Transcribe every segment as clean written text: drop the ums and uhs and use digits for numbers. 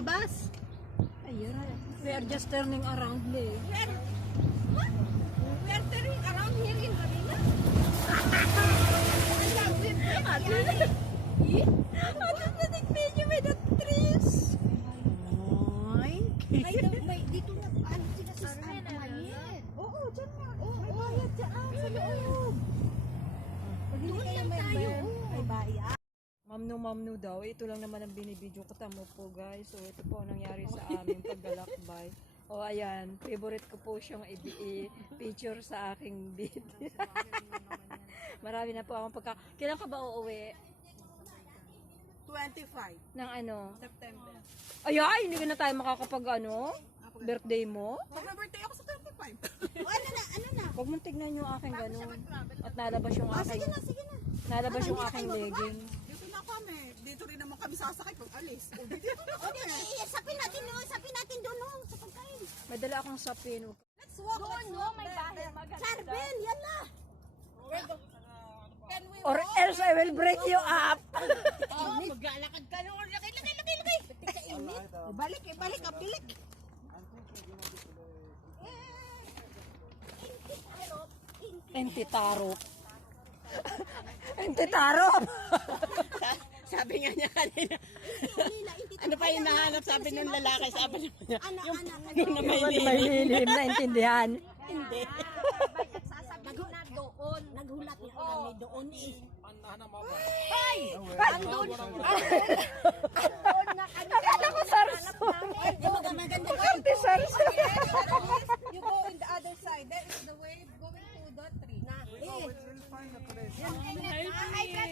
lumabas. Ayun. We are just turning around, Le. We are turning around here in Manila. Ano na nag-video with the trees? May dito na, ano sila sa bayad. Oo, dyan na. May bayad dyan sa loob. Doon lang tayo. May bayad. Mamnu daw. Ito lang naman ang binibidyo ko. Tamo po guys. So ito po ang nangyari sa aming paglalakbay. O ayan, favorite ko po siyang i-picture sa aking video. Marami na po akong Kailan ka ba uuwi? 25 Ng ano? September. Ay, hindi na tayo makakapag birthday mo? Mag-birthday ako sa 25. Ano na? Huwag mong tignan yung aking ganun. At nalabas yung aking, Sige na. nalabas yung aking legging. Dito na kami. Dito rin naman kami sasakay pag alis. Sapin natin doon sa pagkain. May dala akong sapin. Let's walk. Doon, may bahay maganda. Charbel, yan na. Or else I will break you up. Maglalakad ka noon. Laki. Kainit. Balik, kapilik. Entitarop. Entitarop. Sabi nga niya kanina. Ano pa yung nahanap? Sabi nung lalaki, sabi niya. Yung na may May lilim na intindihan. Hindi. Sasabihin na doon. Naghulat niya kami doon eh. Andun na kami. Akala ko sarso. Maganda. Arte sarso. You go in the other side. There is the way going to the tree.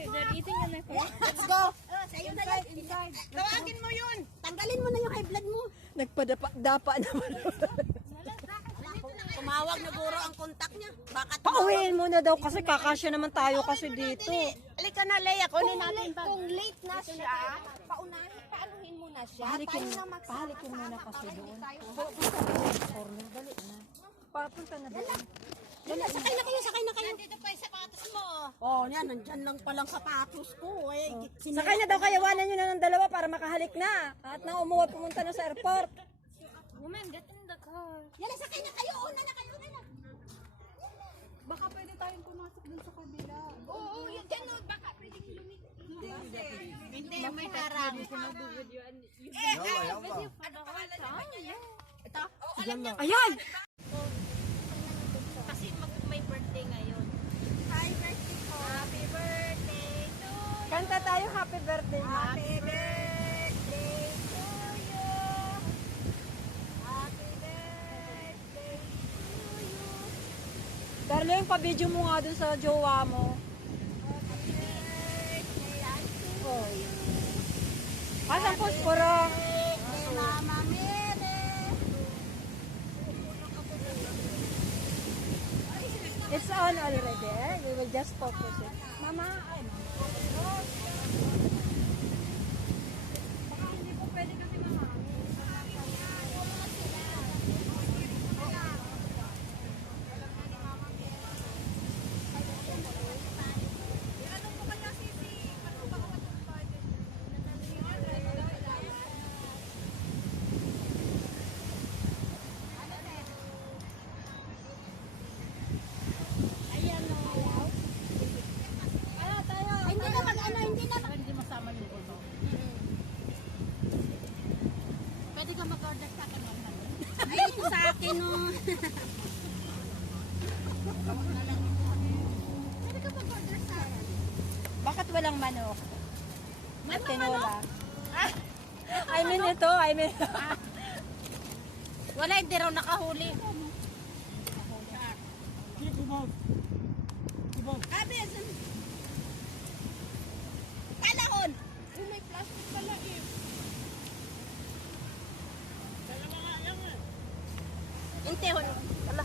They're eating on my phone. Let's go. Sa'yo na yan. Inside. Tawagin mo yun. Tanggalin mo na yung high blood mo. Nagpadapa naman. Tumawag na guro ang kontak niya. Bakit Pauwiin mo na daw kasi kakasya naman tayo kasi dito. Halika na, Leia. Kunin natin bag. kung late na siya, paanuhin mo na siya. Pahalikin muna kasi doon. Corner, dali na. Papunta na doon. Sakay na kayo. Nandito pa yung sapatos mo. Oh, yan, nandyan lang palang sapatos ko. Sakay na daw, kayawanan nyo na ng dalawa para makahalik na. At nang umuwi pumunta na sa airport. Woman, get in the car. Yan, sakay na kayo. Una na kayo. Baka pwede tayong pumasok dun sa kabila. Oo, yun dyan. Baka pwede Hindi, may harang. Ano pangalan niya? Ito? Ayan! Kasi may birthday ngayon. Hi, birthday ko. Happy birthday to you. Kanta tayo, happy birthday, ma. Happy birthday to you. Happy birthday to you. Darling, pa-video mo nga dun sa jowa mo. Happy birthday to you. Asan po, puro. Birthday, Mama Mary. It's on already. We will just focus it. Mama, ay, hindi po pwede kasi mama. Hindi masama yung ulo. Pwede ka mag-order sa akin. Ay, ito sa akin, oh. Pwede ka mag-order sa akin. Bakit walang manok? At tinola. I mean ito, Wala, hindi raw nakahuli. Abi, kalahon. May plastic pala eh. Inte, hon. Hala!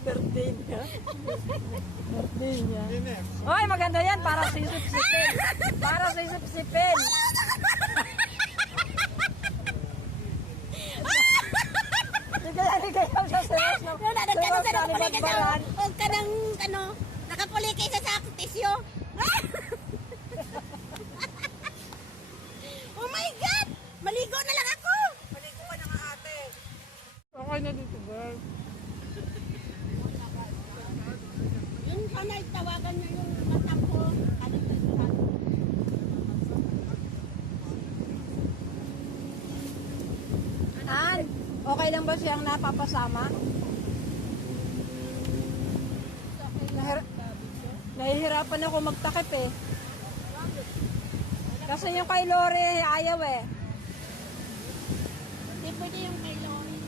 birthday niya. Birthday niya. Hoy, maganda yan para sa isip-sipin. Para sa isip-sipin. Ligayaw siya sa no. Huwag ka nang, nakapulikay sa tisyo. Oh my God! Maligo na lang ako! Maligo ka na nga ate. Okay na dito, girl. Yung sana tawagan niyo yung mata ko. Anong restaurant? An, okay lang ba siyang napapasama? Nahihirapan ako magtakip eh. Kasi yung kay Lore, ayaw eh. Hindi pwede yung kay Lori.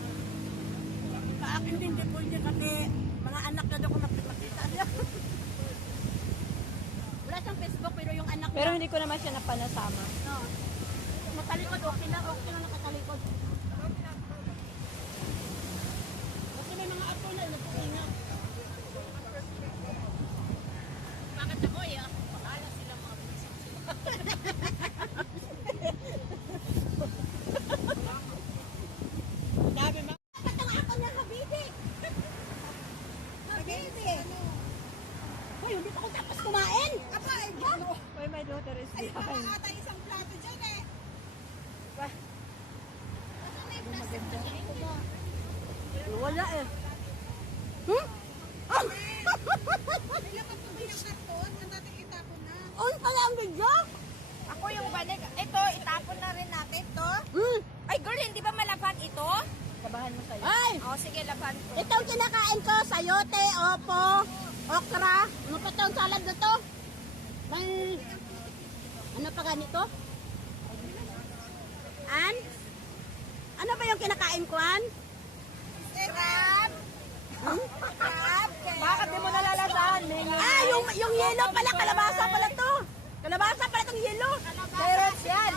Sa akin din, hindi pwede kasi mga anak na daw ko makita niya. Wala siyang Facebook pero yung anak Pero hindi ko naman siya napanasama. no. Natalikod, okay na nakatalikod. Kasi may mga apo na nagpuinga. Bakit ako eh? Pakala sila mga binisang sila. Dami mga. Bakit ang ako niya Habibie? Habibie. Hoy, hindi pa ako tapos kumain. Apa, eh, Why my daughter is behind? Ata isang plato dyan eh. Wala eh. Ilang ka pa ba yung karton? Ang dating itapon na. On pala ang video? Ako yung balik. Ito, itapon na rin natin to. Hmm. Ay girl, hindi ba malapan ito? Kabahan mo sa'yo. Ay! O sige, lapan ko. Ito ang kinakain ko, sayote, opo, okra. Ano pa itong salad na to? May... Ano pa ganito? An? Ano ba yung kinakain ko, An? Crab. Crab. Bakit di mo nalalasahan, Ming? Ah, yung yellow pala, kalabasa pala to. Kalabasa pala itong yellow. Carrots yan.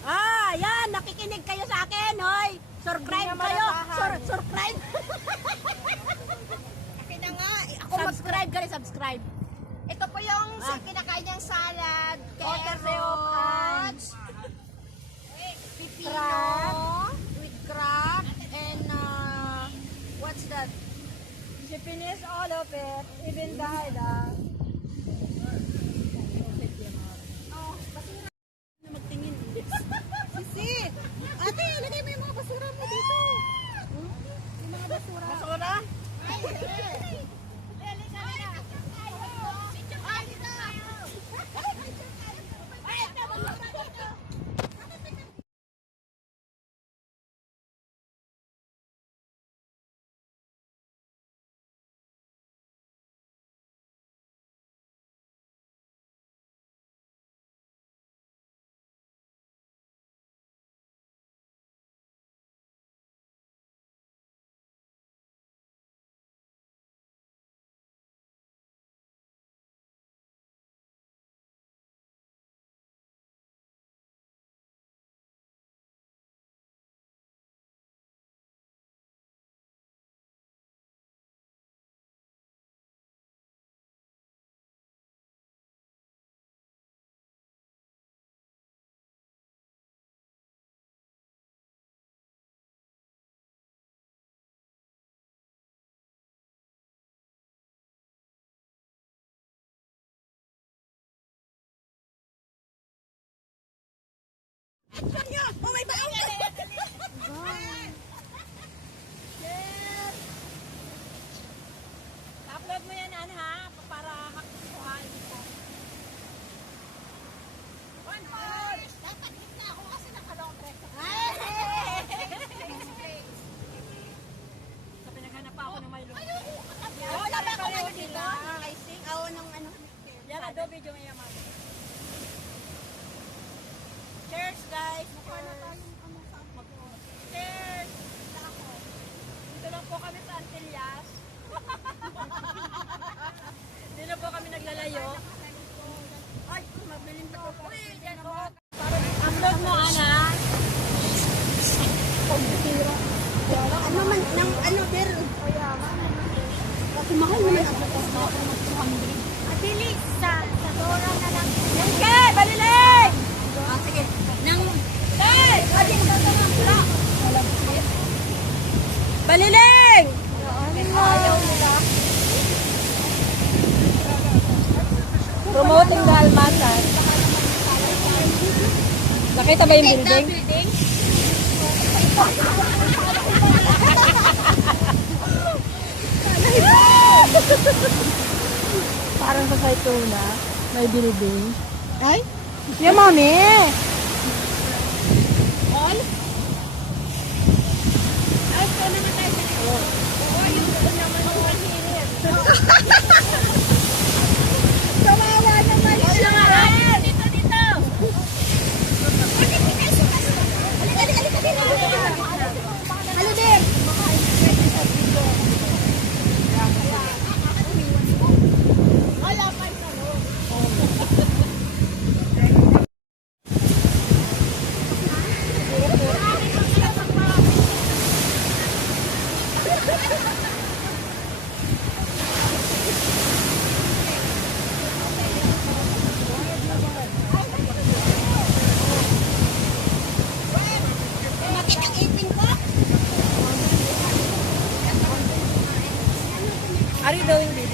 Ah, yan, nakikinig kayo sa akin, hoy. Subscribe Hindi nga kayo. malasahan. Subscribe. Akin na nga. Ako Subscribe ka rin, subscribe. Ito po yung kinakain niyang salad. Order Carrots. Pipino. With crab. And what's that? She finished all of it, even the highlight. Magtingin. Sisi. Ate, lagay mo yung mga basura mo dito. Yung mga basura. Basura? Action nyo! Oh, may baong! Upload mo yan, An, ha? Para kuhain ko. One more. Dapat hindi ako kasi naka-long break. Sa pinaghanap pa ako ng Milo. Wala ba akong ano dito? Icing? Oo, ng ano. Yan, adobe yung yaman. Cheers, guys! Cheers! Dito lang po kami sa Antillas. Hindi na po kami naglalayo. Ay, mabiling pa ito. Uy, yan po. Upload mo, Ana. Ano man, ng ano, der? Kasi mahal naman ako. Bilis sa Dora na lang. Okay, baliling! Ah, sige. Nang... Hey! Baliling! Ayaw nila. Promoting the Almasan. Nakita ba yung building? Parang sa Saituna, may building. Ay? Yeah, mami! All? Ay, ito naman tayo. Oo, yung doon naman yung hirit. Kawawa naman siya. Dito, dito. Ano din? Wala pa yung ano. Bakit ang ipin ko? Are you doing this?